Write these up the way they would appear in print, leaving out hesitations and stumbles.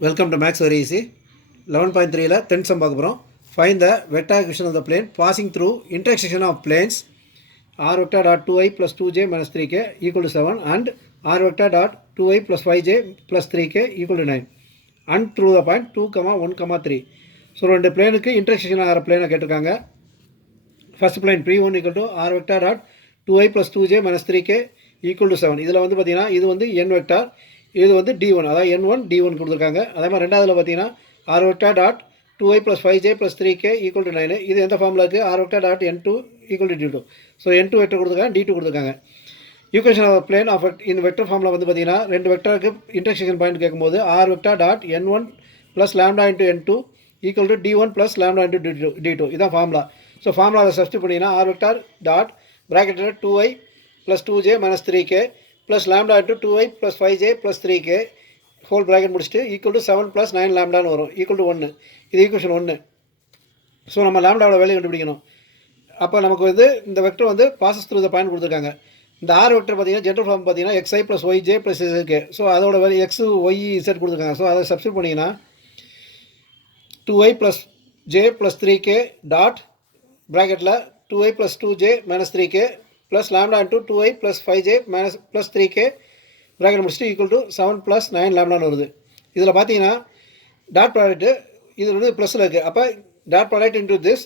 Welcome to Max Very Easy. 11.3 la 10th sum பார்க்க போறோம். Find the vector equation of the plane passing through intersection of planes r vector dot 2i plus 2j minus 3k equal to 7 and r vector dot 2i plus 5j plus 3k equal to 9 and through the point 2, 1, 3. So ரெண்டு பிளேனுக்கு intersection ஆகிற பிளேனை கேட்டிருக்காங்க. First plane P1 equal to r vector dot 2i plus 2j minus 3k equal to 7. இதில் வந்து பார்த்தீங்கன்னா இது வந்து n vector, இது வந்து d1, அதாவது n1 d1 கொடுத்துருக்காங்க. அதே மாதிரி ரெண்டாவதுல பார்த்தீங்கன்னா r vector dot 2i plus 5j plus 3k equal to 9. இது எந்த ஃபார்மில் இருக்குது? r vector dot n2 equal to d2. So n2 vector கொடுத்துருக்காங்க, d2 கொடுத்துருக்காங்க. ஈக்குவேஷன் ஆஃப் பிளேன் ஆஃப் இந்த வெக்டர் ஃபார்மில் வந்து பார்த்தீங்கன்னா ரெண்டு வெக்டருக்கு இன்டர்செக்ஷன் பாயிண்ட் கேட்கும்போது r vector dot n1 plus lambda into n2 equal to d1 plus lambda into d2. இதான் formula. So ஃபார்முலாவில் சப்ஸ்டிட் பண்ணிங்கன்னா r vector dot bracket 2i plus 2j minus 3k plus lambda into 2i plus 5j plus 3k whole bracket முடிச்சுட்டு equal to 7 plus 9 லேம்டான்னு வரும், equal to 1. இது equation 1. So நம்ம லேம்டாவோட value கண்டுபிடிக்கணும். அப்போ நமக்கு வந்து இந்த வெக்டர் வந்து பாசஸ் த்ரூ த பாயிண்ட் கொடுத்துருக்காங்க. இந்த ஆர் வெக்டர் பார்த்தீங்கன்னா ஜென்ரல் ஃபார்ம் பார்த்தீங்கன்னா xi plus y j plus z k. So அதோட வேல்யூ எக்ஸ் ஒய் இசட் கொடுத்துருக்காங்க. ஸோ அதை சப்ஸ்டிட் பண்ணிங்கன்னா 2i plus j plus 3k dot ப்ராக்கெட்டில் 2i plus 2j minus 3k plus lambda into 2i plus 5j minus plus 3k bracket முடிச்சுட்டு equal to 7 plus 9 லேம்டான்னு வருது. இதில் பார்த்தீங்கன்னா டாட் ப்ராடக்ட்டு இது வந்து ப்ளஸில் இருக்குது. அப்போ dot product into this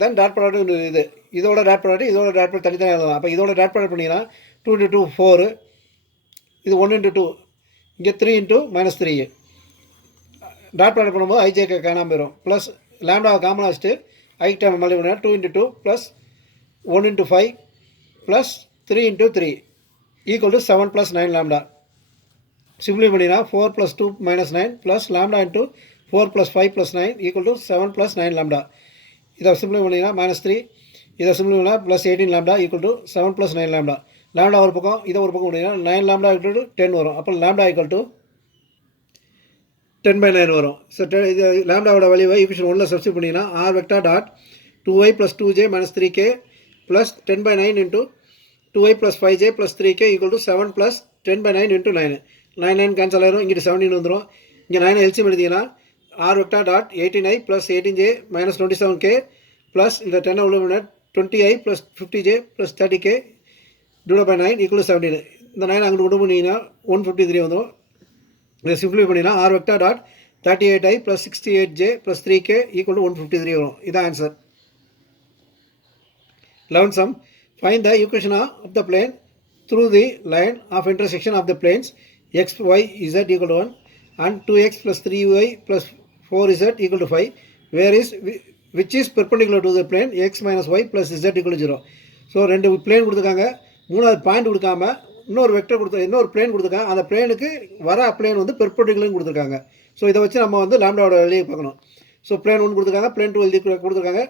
then dot product into இதோட டாட் ப்ராடக்ட் இதோட டாட் ப்ராடக்ட் தனித்தனியாக எழுதலாம். அப்போ இதோட டாட் ப்ராடக்ட் பண்ணிங்கன்னா 2 into 2 4, இது 1 into 2, இங்கே 3 into minus 3. டாட் ப்ராடக்ட் பண்ணும்போது ஐஜேக்கு காணாமல் போயிடும். ப்ளஸ் லேம்டாவை காமனாக வச்சுட்டு ஐ டைம் மல்டி பண்ணால் 2 into 2 plus 1 into 5 plus 3 into 3 equal to 7 plus 9 lambda. Simply பண்ணினா 4 plus 2 minus 9 plus lambda into 4 plus 5 plus 9 equal to 7 plus 9 lambda. இதை சிம்பிளி பண்ணினா மைனஸ் 3, இதை சிம்பிளி பண்ணால் plus 18 lambda equal to 7 plus 9 lambda. Lambda ஒரு பக்கம் இதை ஒரு பக்கம் பண்ணிங்கன்னா 9 லேம்டா ஈக்குவல் டு 10 வரும். அப்போ லேம்டா ஈக்குவல் டு 10/9 வரும். ஸோ இது லேம்டாவோட வேல்யூவை ஈக்குவேஷன் 1ல் சப்ஸ்டிட் பண்ணிங்கன்னா r vector dot 2i plus 2j minus 3k plus 10/9 into 2i plus 5j plus 3k equal to 7 plus 10/9 into 9. 9 cancel ஆயிரும், இங்கிட்டு 17 வந்துடும். இங்கே 9 LCM எழுதிங்கன்னா r vector dot 18i plus 18j minus 27k plus இந்த 10 உள்ள 20i plus 50j plus 30k divided by 9 equal to 17. இந்த 9 அங்கிட்டு கொண்டு போனீங்கன்னா 153 வந்துடும். இதை சிம்பிளை பண்ணினா r vector dot 38i plus 68j plus 3k equal to 153 வரும். இதான் answer. 11th sum. Find the equation of the plane through the line of intersection of the planes x, y, z equal to 1 and 2x plus 3y plus 4z equal to 5 where is which is perpendicular to the plane x minus y plus z equal to 0. So ரெண்டு plane கொடுத்துருக்காங்க, மூணாவது point கொடுக்காம இன்னொரு vector இன்னொரு plane கொடுத்துருக்காங்க. அந்த பிளேனுக்கு வர plane வந்து பெர்பெண்டிகுலர்னு கொடுத்துருக்காங்க. ஸோ இதை வச்சு நம்ம வந்து லேம்டாவோட வெளியே பார்க்கணும். ஸோ பிளேன் 1 கொடுத்துருக்காங்க, பிளேன் 2 எழுதி கொடுத்துருக்காங்க,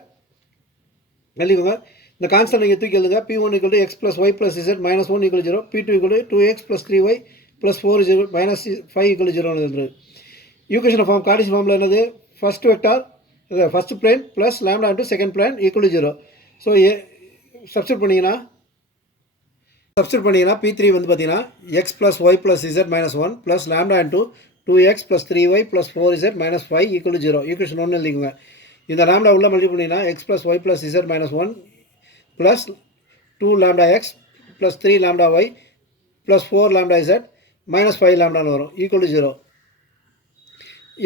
எழுதிக்கோங்க. இந்த கான்ஸ்டன்ட் நீங்கள் தூக்கி எழுதுங்க. P1 equal to x plus y plus z minus 1 equal to 0, P2 equal to 2x plus 3y plus 4 minus 5 equal to 0 எழுதுறது. ஈக்குவேஷன் ஃபார்ம் கார்டீசியன் ஃபார்மில் என்னது? First vector first plane plus lambda into second plane equal to 0. So substitute பண்ணிங்கன்னா P3 வந்து பார்த்தீங்கன்னா x plus y plus z minus 1 plus lambda into 2x plus 3y plus 4z minus 5 equal to 0. Equation 1 எழுதிக்கோங்க. இந்த lambda உள்ள multi பண்ணிங்கன்னா x plus y plus z minus 1 plus 2 lambda x plus 3 lambda y plus 4 lambda z minus 5 lambdaன்னு வரும், equal to 0.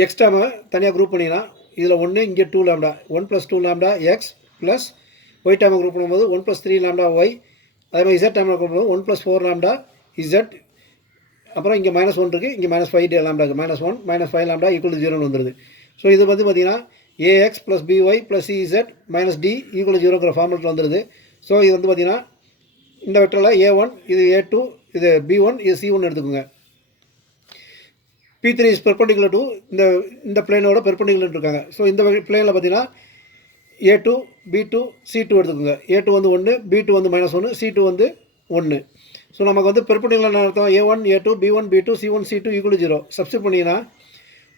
X டேர்மை தனியாக group பண்ணிங்கன்னா இதில் 1 இங்கே 2 lambda 1 plus 2 lambda x plus y டேர்மை குரூப் பண்ணும்போது 1 plus 3 lambda y, அதே மாதிரி z டேர்மில் குரூப் பண்ணும்போது 1 plus 4 lambda z, அப்புறம் இங்கே -1 இருக்குது, இங்கே -5 lambda இருக்குது, -1 -5 lambda ஈக்குவல் டு 0ன்னு வந்துடுது. ஸோ இது வந்து பார்த்தீங்கன்னா ax plus by plus cz minus d equal to 0ங்கிற ஃபார்மெட்டில் வந்துடுது. ஸோ இது வந்து பார்த்தீங்கன்னா இந்த வெக்டரில் a1, இது a2, இது b1, இது c1 எடுத்துக்கோங்க. P3 இஸ் பெர்பெண்டிகுலர் டு இந்த பிளேனோட பெர்பெண்டிகுலர் இருக்காங்க. ஸோ இந்த பிளேனில் பார்த்தீங்கன்னா a2, b2, c2 எடுத்துக்கோங்க. a2 வந்து 1, b2 வந்து -1, c2 வந்து 1. ஸோ நமக்கு வந்து பெர்பெண்டிகுலர் அர்த்தம் a1, a2, b1, b2, c1, c2 equal to 0. Substitute பண்ணிங்கன்னா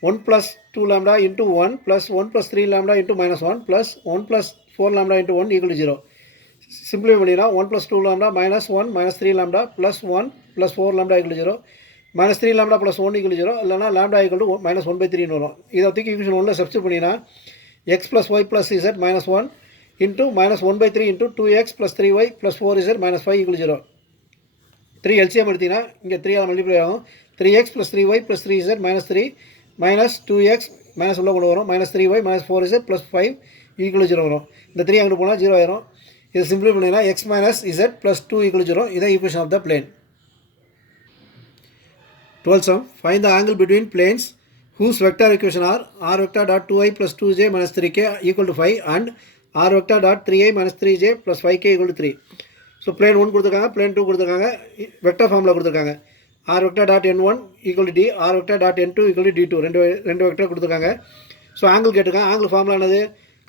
1 plus 2 lambda into 1 plus 1 plus 3 lambda into -1 plus 1 plus 4 lambda into 1 equal to 0. சிம்பிளை பண்ணிங்கன்னா 1 plus 2 lambda minus 1 minus 3 lambda plus 1 plus 4 lambda equal to 0. Minus 3 lambda plus 1 equal 0 இல்லைனா lambda equal to minus 1/3 வரும். இதை தூக்கி equation 1 substitute பண்ணினா X plus Y plus Z minus 1 into minus 1/3 into 2x plus 3y plus 4z minus 5 equal 0. 3 LCM எடுத்தீங்கன்னா இங்கே 3 ஆல் multiply ஆகும். 3x plus 3y plus 3z minus 3 minus 2x minus உள்ள கொண்டு வரும் minus 3y minus 4z plus 5 equal 0 வரும். இந்த 3 அங்கிட்டு போனால் 0 ஆயிரும். இது சிம்பிளை பண்ணிங்கன்னா x minus z plus 2 equal 0. இதான் equation of the plane. 12th sum, find the angle between planes whose vector equation are r vector dot 2i plus 2j minus 3k equal to 5 and r vector dot 3i minus 3j plus 5k equal to 3. So plane 1 கொடுத்துருக்காங்க, plane 2 கொடுத்துருக்காங்க, vector ஃபார்மில் கொடுத்துருக்காங்க. r vector dot n1 equal to d, r vector dot n2 equal to d2 ரெண்டு vector கொடுத்துருக்காங்க. So angle கேட்டிருக்காங்க. Angle formula என்னது?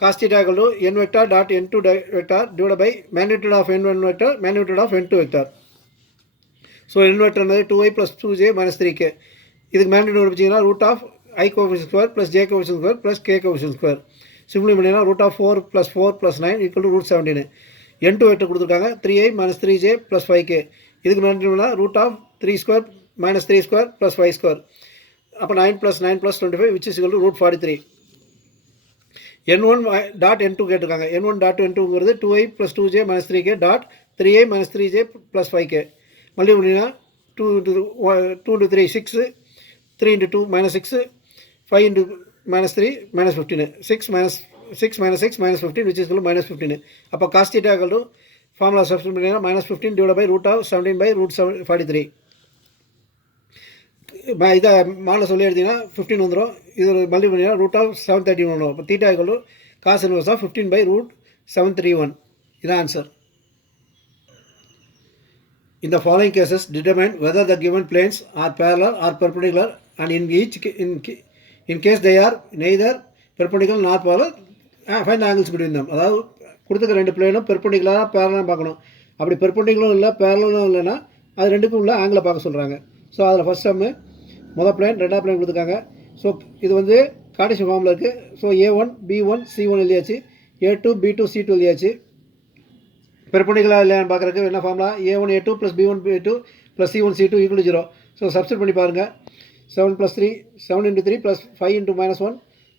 cos theta equal to n vector dot n2 vector divided by magnitude of n1 vector magnitude of n2 vector. So n vector என்னது 2i plus 2j minus 3k. இதுக்கு magnitude வச்சிங்கன்னா root of i coefficient square plus j coefficient square plus k coefficient square. Simply பண்ணிங்கன்னா root of 4 + 4 + 9 equal to root 17. n2 vector கொடுத்துருக்காங்க 3i minus 3j plus 5k. இதுக்கு மேக்னிட்யூட்னா root of 3 square minus 3 square plus 5 square. அப்போ 9 + 9 + 25 which is equal to root 43. n1 dot n2 கேட்டிருக்காங்க. n1 dot n2ங்கிறது 2i plus 2j minus 3k dot 3i minus 3j plus 5k. Multiple பண்ணிங்கன்னா 2 into 3 6, 3 into 2 minus 6, 5 into minus 3 minus 15, 6 minus 6 minus 15 which is equal to minus 15. அப்போ cos theta equal to formula substitute பண்ணிங்கன்னா minus 15 divided by root of 17 by root 43. இதை மாடலை சொல்லி எடுத்தீங்கன்னா 15 வந்துடும். இது multiple பண்ணிங்கன்னா ரூட் ஆஃப் 731 வரும். இப்போ theta equal to cos inverse of 15 by root 731. இதான் answer. In the following cases, determine whether the given planes are parallel or perpendicular, and in case they are neither perpendicular nor parallel, find the angles between them. அதாவது கொடுத்துக்க ரெண்டு பிளேனும் பெர்பெண்டிகுலராக பேரலாக பார்க்கணும். அப்படி பெர்பெண்டிகுலரும் இல்லை பேரலும் இல்லைன்னா அது ரெண்டுக்கும் உள்ள ஆங்கிளை பார்க்க சொல்கிறாங்க. ஸோ அதில் ஃபஸ்ட் சம்மு மொதல் பிளேன், ரெண்டாவது பிளேன் கொடுத்துருக்காங்க. ஸோ இது வந்து கார்ட்டீசியன் ஃபார்மில் இருக்குது. ஸோ A1 B1 C1 எழுதியாச்சு, A2 B2 C2 எழுதியாச்சு. பெர்பெண்டிகுலர் இல்லையான்னு பார்க்குறதுக்கு என்ன formula? A1 A2 + B1 B2 + C1 C2 = 0. So substitute பண்ணி பாருங்கள். 7 + 3 7 × 3 + 5 × -1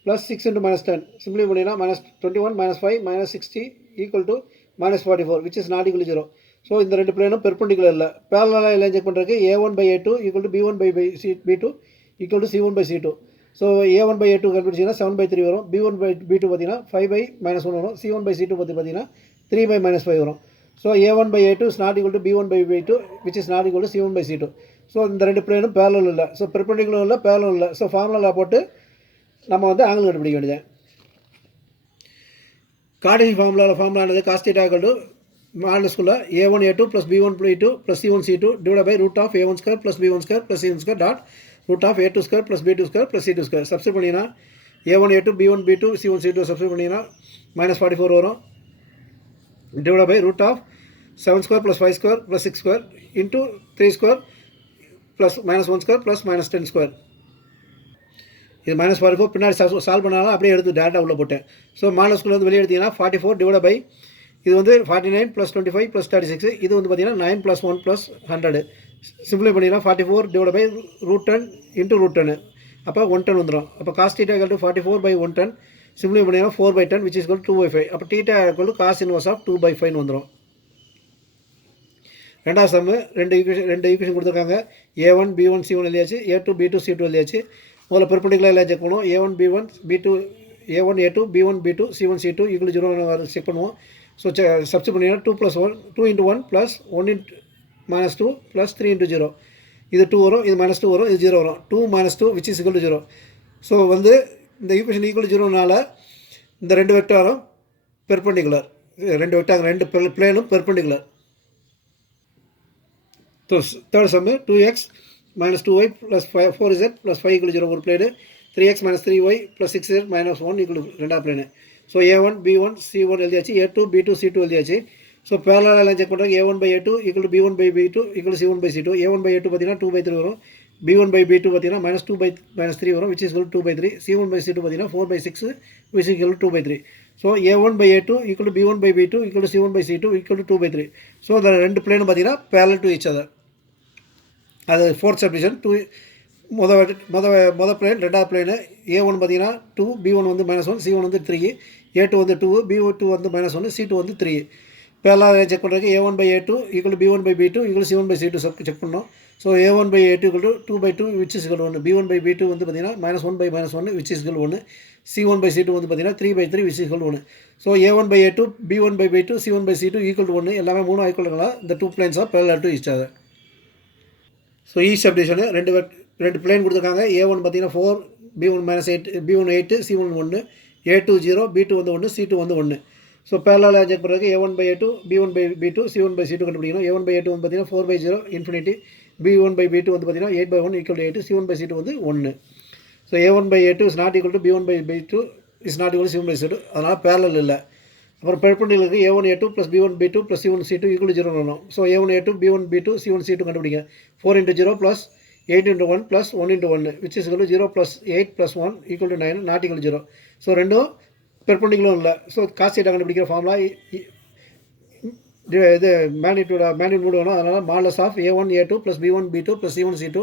+ 6 × -10. சிம்பிளி பண்ணினா -21 -5 -60 equal to -44 which is not equal to 0. So இந்த ரெண்டு பிளேனும் பெர்பெண்டிகுலர் இல்லை. பேரலாக எல்லாம் செக் பண்ணுறதுக்கு A1/A2 equal to B1/B2 equal to C1/C2. So A1/A2 கண்டுபிடிச்சிங்கன்னா 7/3 வரும். B1/B2 பார்த்தீங்கன்னா 5/-1 வரும். C1/C2 பார்த்தீங்கன்னா 3/-5 வரும். So A1/A2 is not equal to B1/B2 which is not equal to C1/C2. So இந்த ரெண்டு பிளேனும் பேரலல் இல்லை. ஸோ பெர்பெண்டிகுலர் இல்லை, பேரலல் இல்லை. ஸோ ஃபார்முலா போட்டு நம்ம வந்து ஆங்கிள் கண்டுபிடிக்க வேண்டியது. கார்ட்டீசியன் ஃபார்முலானது cos theta equal to மாடலஸ்குள்ள A1 A2 + B1 B2 + C1 C2 divided by root of A1 square + B1 square + C1 square dot root of A2 square + B2 square + C2 square. Substitute பண்ணிங்கன்னா A1 A2 B1 B2 C1 C2 substitute பண்ணிங்கன்னா -44 வரும். divided by root of 7 square + 5 square + 6 square into 3 square plus -1 square plus -10 square. இது -44 பின்னாடி solve பண்ணாலும் அப்படியே எடுத்து டேரெக்டாக உள்ளே போட்டேன். ஸோ மாடலஸ்குள்ள வந்து வெளியே எடுத்தீங்கன்னா 44 divided by இது வந்து 49 + 25 + 36. இது வந்து பார்த்தீங்கன்னா 9 + 1 + 100. சிம்பிளை பண்ணிங்கன்னா 44 divided by √10 into √10. அப்போ 110 வந்துடும். அப்போ cos theta equal to 44/110. சிம்பிளை பண்ணிங்கன்னா 4/10 which is equal to 2/5. அப்போ theta equal to cos inverse of 2/5 வந்துடும். ரெண்டாவது சம்மு ரெண்டு ஈக்குவேஷன் கொடுத்துருக்காங்க. A1 B1 C1 எழுதியாச்சு, A2 B2 C2 எழுதியாச்சு. முதல்ல பெர்பெண்டிகுலர் எல்லாம் செக் பண்ணுவோம். A1 B1 B2 A1 A2 B1 B2 C1 C2 = 0 check பண்ணுவோம். ஸோ சப்ஸ்டிட் பண்ணிங்கன்னா 2 + 1 2 × 1 + 1 × -2 + 3 × 0. இது 2 வரும், இது -2 வரும், இது 0 வரும். 2 - 2 which is equal to 0. So வந்து இந்த ஈக்குவேஷன் ஈக்குவல் டு 0னால இந்த ரெண்டு வெக்டாரும் பெர்பெண்டிகுலர், ரெண்டு பிளேனும் பெர்பெண்டிகுலர். ஸோ தேர்ட் சம்மு 2x - 2y + 4z + 5 = 0 ஒரு பிளேனு, 3x - 3y + 6z - 1 = ரெண்டாவது plane. So A1 B1 C1 எழுதியாச்சு, A2 B2 C2 எழுதியாச்சு. ஸோ பேரலாக எல்லாம் செக் பண்ணுறாங்க. A1/A2 = B1/B2 = C1/C2. A1/A2 பார்த்தீங்கன்னா 2/3 வரும். B1/B2 பார்த்தீங்கன்னா -2/-3 வரும் which is equal to 2/3. C1/C2 பார்த்தீங்கன்னா 4/6 which is equal to 2/3. So A1/A2 = B1/B2 = C1/C2 = 2/3. So இந்த ரெண்டு பிளேனும் பார்த்தீங்கன்னா parallel to each other. அது ஃபோர்த் சப்டிஷன். மொதல் பிளேன் ரெண்டாவது பிளேனு A1 பார்த்தீங்கன்னா 2, B1 வந்து -1, C1 வந்து 3, A2 வந்து 2, B2 வந்து -1, C2 வந்து 3. இப்போ எல்லாம் செக் பண்ணுறதுக்கு A1/A2 equal B1/B2 equal C1/C2 check பண்ணோம். So A1/A2 equal to 2/2 which is equal 1, B1/B2 வந்து பார்த்தீங்கன்னா -1/-1 விச் இஸ் ஈக்குவல் 1, C1/C2 வந்து பார்த்தீங்கன்னா 3/3 which is equal 1. So A1/A2 B1/B2 C1/C2 equal to 1 எல்லாமே 3 ஈக்குவல் இந்த 2 planes are parallel to each other. So சப்டிஷனு ரெண்டு plane கொடுத்துருக்காங்க. A1 பார்த்தீங்கன்னா 4, B1 -8, B1 8, C1 1, A2 0, B2 வந்து 1, C2 வந்து 1. ஸோ parallel செக் பண்ணுறதுக்கு A1/A2 B1/B2 C1/C2 கண்டுபிடிக்கணும். A1/A2 வந்து பார்த்தீங்கன்னா 4/0 இன்ஃபினிட்டி, B1/B2 வந்து பார்த்தீங்கன்னா 8/1 ஈக்குவல் டு 8, C1/C2 வந்து 1. So A1/A2 is not equal to B1/B2 is not equal to C1/C2, அதனால் parallel இல்லை. அப்புறம் பெர்பெண்டிகுலருக்கு A1A2 plus B1B2 plus C1C2 equal 0 வரணும். ஸோ A1A2 B1B2 C1C2 கண்டுபிடிங்க. 4 × 0 plus 8 × 1 plus 1 × 1 which is equal 0 plus 8 plus 1 equal to 9 not equal 0. So ரெண்டும் பெர்பெண்டிகுலரும் இல்லை. So cos theta கண்டுபிடிக்கிற formula இது மேக்னிடியூட் வேணும். அதனால் modulus of A1A2 plus B1B2 plus C1C2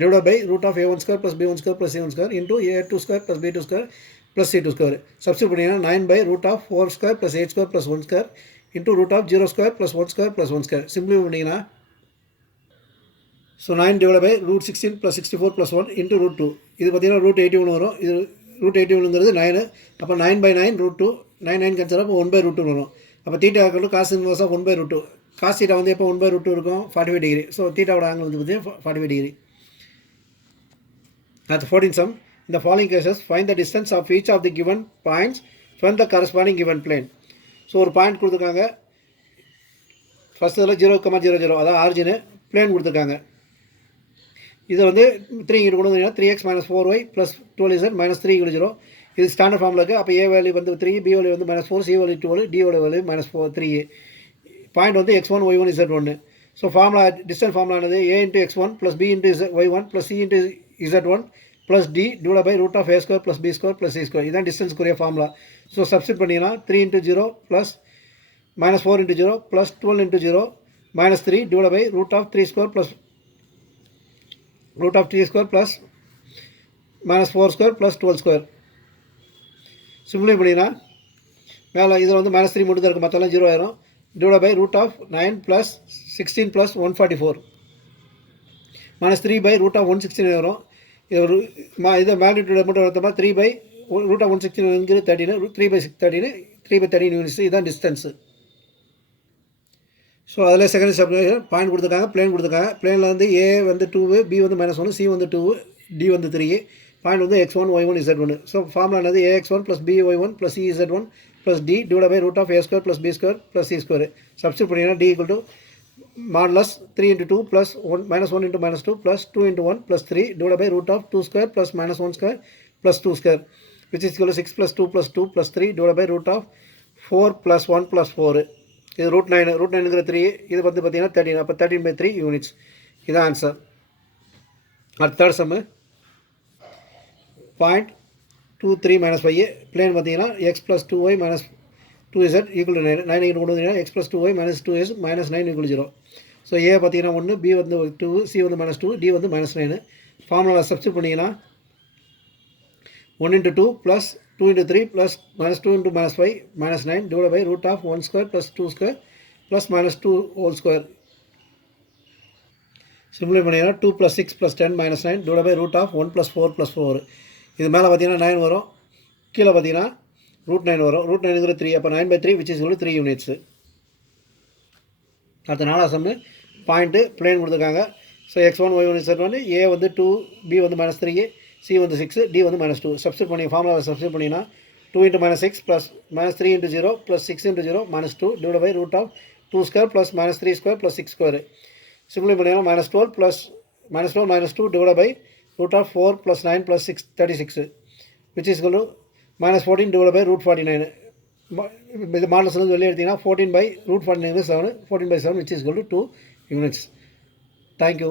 divide by root of A1² plus B1² plus C1² into A2² plus B2² plus C2². Substitute பண்ணிங்கன்னா 9/√4² plus 8² plus 1² into √0² plus 1² plus 1². Simplify பண்ணிங்கன்னா so 9 divide by √16 plus 64 plus 1 into √2. இது பார்த்தீங்கன்னா √81 வரும். இது √81ங்கிறது 9. அப்போ 9/9 √2, 9 cancel அப்போ 1/√2 வரும். அப்போ theta equal cos inverse of 1/√2. Cos theta வந்து எப்போ 1/√2 இருக்கும்? 45 டிகிரி. ஸோ தீட்டாவோட ஆங்கிள் வந்து பார்த்தீங்கன்னா 45 degree. At 14 sum, in the following cases, find the distance of each of the given points from the corresponding given plane. So ஒரு point கொடுத்துருக்காங்க. First இதில் 0,00 அதாவது ஆரிஜினு plane கொடுத்துருக்காங்க. இதை வந்து 3 இங்கே கொண்டு வந்தீங்கன்னா 3x - 4y ப்ளஸ் 12z -3 = 0. இது ஸ்டாண்டர்ட் ஃபார்மில் இருக்குது. அப்போ A வேல்யூ வந்து 3, B வேல்யூ வந்து -4, C value 12, D value -4, 3. Point வந்து x1, y1, z1. So formula distance ஃபார்முலானது A × x1 plus B × y1 plus C × z1 plus D divide by √(a² plus b² plus c². இதுதான் டிஸ்டன்ஸ்க்குரிய formula. So substitute பண்ணிங்கன்னா 3 × 0 plus -4 × 0 plus 12 × 0 -3 divide by √(3² plus √(t² plus -4² plus 12². Simplify பண்ணிங்கன்னா மேலே இதில் வந்து -3 மட்டும் தான் இருக்குது, மற்றெல்லாம் 0 ஆயிரும். Divide by √9 plus 16 plus 144 -3 by √116 வரும். இதை மேக்னிடியூட் மட்டும் எடுத்தோம்னா 3 பை √116 13, 3/13 3/13 யூனிட்ஸ். இதுதான் டிஸ்டன்ஸு. ஸோ அதில் செகண்ட் சப்டிஷன் பாயிண்ட் கொடுத்துருக்காங்க, பிளேன் கொடுத்துருக்காங்க. பிளேனில் வந்து A வந்து 2, B வந்து -1, C வந்து 2, D வந்து 3. பாயிண்ட் வந்து x1, y1, z1. So formula என்னது? AX1 plus BY1 plus CZ1 plus D divide by √(a² plus b² plus c². Substitute பண்ணிங்கன்னா D equal to modulus 3 × 2 plus -1 × -2 plus 2 × 1 plus 3 divide by √2² plus -1² plus 2² which is equal 6 plus 2 plus 2 plus 3 divide by √4 plus 1 plus 4. இது √9ங்கிற 3. இது வந்து பார்த்தீங்கன்னா 13. அப்போ 13/3 units. இதுதான் answer. அடுத்த third சம்மு point 2, 3 -5. Plane பார்த்தீங்கன்னா x + 2y - 2z equal to 9. 9 கொண்டு வந்தீங்கன்னா x + 2y - 2z -9 = 0. So A பார்த்தீங்கன்னா 1, B வந்து 2, C வந்து -2, D வந்து -9. ஃபார்முலா சப்ஸ்டிட் பண்ணிங்கன்னா 1 × 2 plus 2 × 3 plus -2 × -5 -9 divide by √1² plus 2² plus -2 whole square. Simplify பண்ணிங்கன்னா 2 + 6 + 10 -9 டிவைட் பை √1 + 4 + 4. இது மேலே பார்த்தீங்கன்னா 9 வரும், கீழே பார்த்தீங்கன்னா √9 வரும். √9ங்கிற 3. அப்போ 9/3 விச் இஸ் 3 யூனிட்ஸு. அடுத்த 4ஆவது சம்மு பாயிண்ட்டு பிளேன் கொடுத்துருக்காங்க. So x1, y1, z1. A வந்து 2, B வந்து -3, C வந்து 6, D வந்து -2. சப்ஸ்டிட் பண்ணி ஃபார்முலாவை சப்ஸ்டிட் பண்ணிங்கன்னா 2 × -6 plus -3 × 0 plus 6 × 0 -2 divide by √2² plus -3² plus 6². Simplify பண்ணிங்கன்னா -12 plus -2 divide by √4 plus 9 plus 6 36 which is equal to -14 divide by √49. இது மாடல்ஸ் வந்து வெளியே எடுத்தீங்கன்னா 14 by √49 7, 14/7 which is equal to 2 units. Thank you.